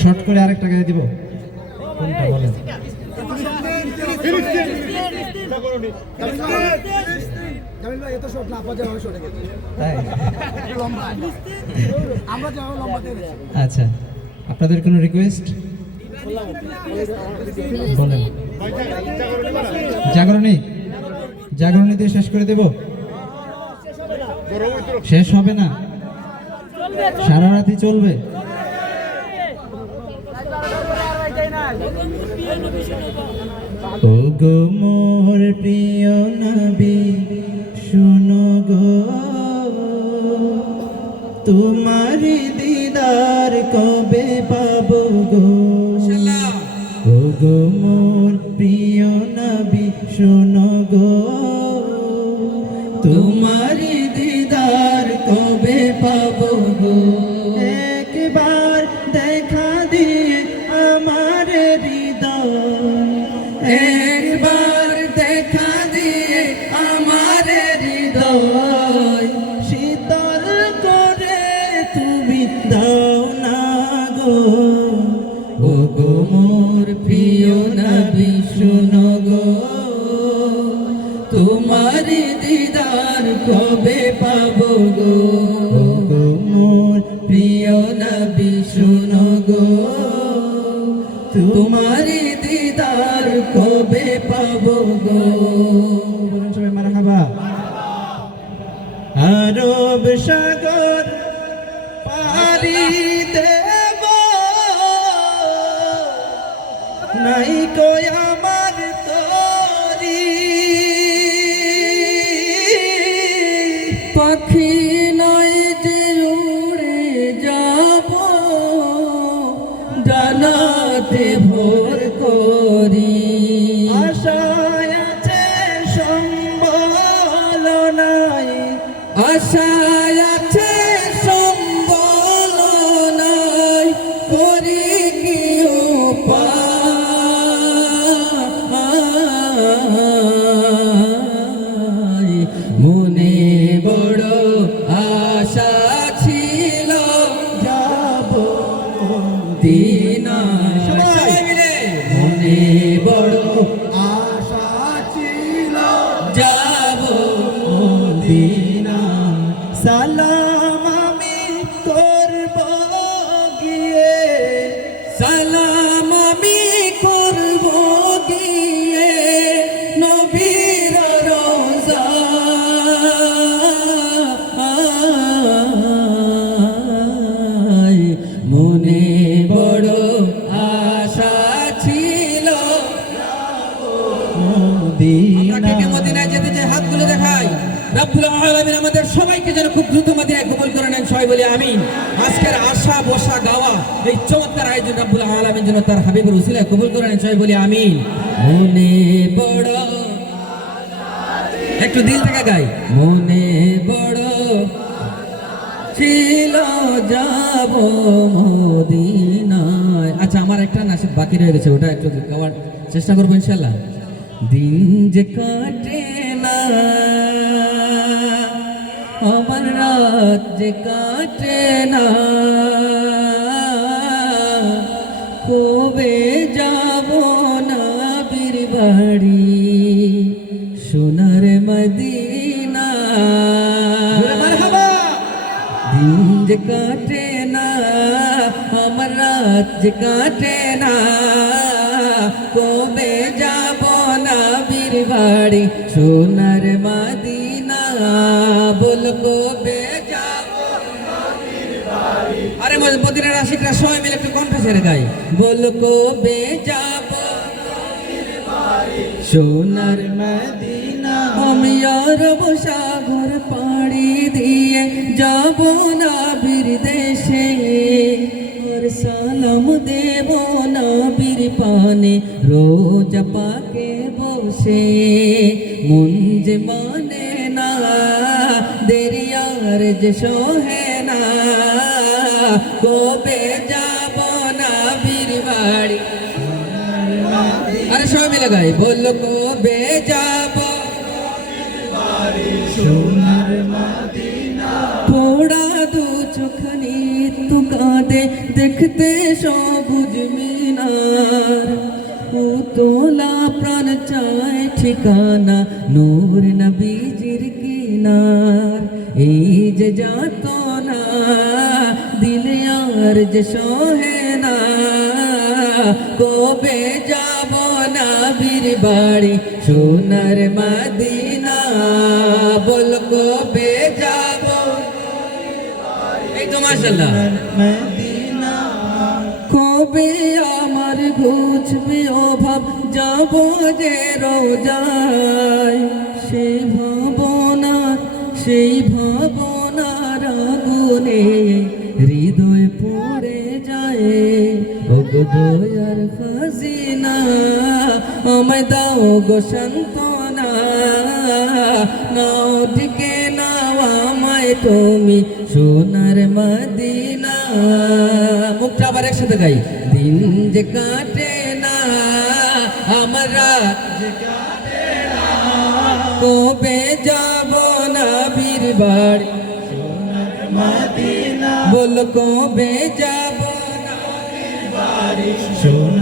Short করে আরেকটা গায়ে দিব, কোনটা বলেন? আচ্ছা, আপনাদের কোনো রিকোয়েস্ট বলেন? জাগরণী, জাগরণী দিয়ে শেষ করে দেব? শেষ হবে না, সারা রাতই চলবে। ও গো মোর প্রিয় নবী শুনো গো, তোমারি দিদার কবে পাবো গো। ও গো মোর প্রিয় নবী শুনো গো, তোমারি দিদার কবে পাবো গো। একবার দেখা দিয়ে আমার হৃদয়, একবার দেখা দিয়ে আমার হৃদয় শীতল করে তুমি দাও না গো। ও গো মোর প্রিয় নবী শুনো গো, তোমারি দিদার কবে পাবো গো। ও গো মোর প্রিয় নবী শুনো গো, তোমারি দিদার কবে পাবো গো। বলুন সবাই মারহাবা। আরব সাগর পারি দেব, নাই কই আমার তরি, পাখি নাই যে উড়ে যাব, জানাতে ভোর করি। আশায় আছে সম্বল নাই, আশায় আছে সম্বল নাই, করি কি উপায়। মনে বড় আশা ছিল যাব মদিনা, মনে বড় আশা ছিল যাব মদিনা। সালাম আমি করব গিয়ে, সালাম আমি করব গিয়ে নবীর রোজায়। মনে বড় আশা ছিল মদিনায় যেতে চাই, হাতগুলো দেখাই। রব্বুল আলামিন আমাদের সবাইকে যেন খুব দ্রুত মদিনায় কবুল করে নেন, সবাই বলি আমিন। আজকের আশা বসা গাওয়া এই চমৎকার আয়োজন রব্বুল আলামিন যেন তার হাবিবের উসিলায় কবুল করে নেন, সবাই বলি আমিন। মনে বড়, একটু দিল থেকে গাই। মনে বড় ছিল যাব মদিনায়। আচ্ছা, আমার একটা নাসিব বাকি রয়ে গেছে, ওটা একটু গাওয়ার চেষ্টা করবো ইনশাআল্লাহ। দিন যে কাটে না আমার, রাত যে কাটে না, কবে যাব নবীর বাড়ি সোনার মদিনা। দিন যে কাটে না আমার, রাত যে কাটে না, কবে যাব নবীর বাড়ি সোনার মদিনা। বল কবে যাব নবীর বাড়ি। আরে মদিনার আশিকরা সবাই মিলে একটু কণ্ঠ ছেড়ে গাই। বল কবে যাব নবীর বাড়ি সোনার মদিনা। আমি আরব সাগর পাড়ি দিয়ে যাব নবীর দেশে, আর সালাম দেব নবীর পানে রোজা পাকে বসে। মন যে মানে না দেরিয়ার যে সোহে না, কবে যাব নবীর বাড়ি। আরে সবাই মিলে গাই। বলল কবে যাব সোনার মদিনা। পোড়া দু চোখ মৃত্যু কাঁদে দেখতে সবুজ মিনার, উতলা প্রাণ চায় ঠিকানা নূর নবীজির কিনার। এই যে যাতনা দিল আর যে সহে না, কবে যাব নবীর বাড়ি সোনার মদিনা, বল কবে যাব। এই তো মাশাআল্লাহ। কবে আমার ঘুচবে অভাব, যাব যে রোজায়, সেই ভাবনার আগুনে হৃদয় পড়ে যায়। ও গো দয়ার খাজিনা আমায় দাও গো সান্ত্বনা, নাও ঢেকে নাও আমায় তুমি সোনার মদিনা। মুখটা আবার একসাথে গাই। দিন যে কাটে না আমার রাত যে কাটে না, কবে যাব নবীর বাড়ি সোনার মদিনা, বল কবে যাব নবীর বাড়ি সোনার